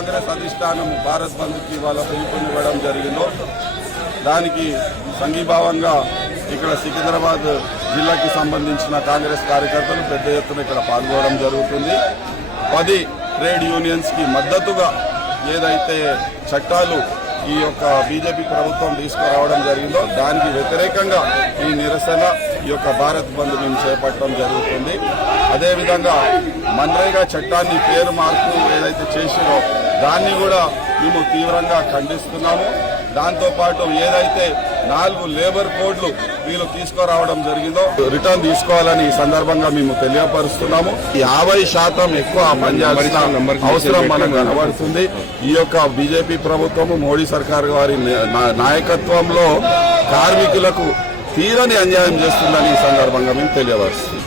కాంగ్రెస్ అధిష్టానం భారత్ బంద్కి ఇవాళ పిలుపునివ్వడం జరిగిందో దానికి సంఘీభావంగా ఇక్కడ సికింద్రాబాద్ జిల్లాకి సంబంధించిన కాంగ్రెస్ కార్యకర్తలు పెద్ద ఎత్తున ఇక్కడ పాల్గొనడం జరుగుతుంది. 10 ట్రేడ్ యూనియన్స్కి మద్దతుగా ఏదైతే చట్టాలు ఈ యొక్క బీజేపీ ప్రభుత్వం తీసుకురావడం జరిగిందో దానికి వ్యతిరేకంగా ఈ నిరసన ఈ యొక్క భారత్ బంద్ మేము చేపట్టడం జరుగుతుంది. అదేవిధంగా మన్రేగా చట్టాన్ని పేరు మార్పు ఏదైతే చేసినో దాన్ని కూడా మేము తీవ్రంగా ఖండిస్తున్నాము. దాంతోపాటు ఏదైతే 4 లేబర్ కోడ్లు వీళ్ళు తీసుకురావడం జరిగిందో రిటర్న్ తీసుకోవాలని ఈ సందర్భంగా మేము తెలియపరుస్తున్నాము. 50% ఎక్కువ పనిచేయాల్సిన అవసరం మనకు కనబడుతుంది. ఈ యొక్క బీజేపీ ప్రభుత్వము మోడీ సర్కార్ వారి నాయకత్వంలో కార్మికులకు తీరని అన్యాయం చేస్తుందని ఈ సందర్భంగా మేము తెలియపరుస్తున్నాం.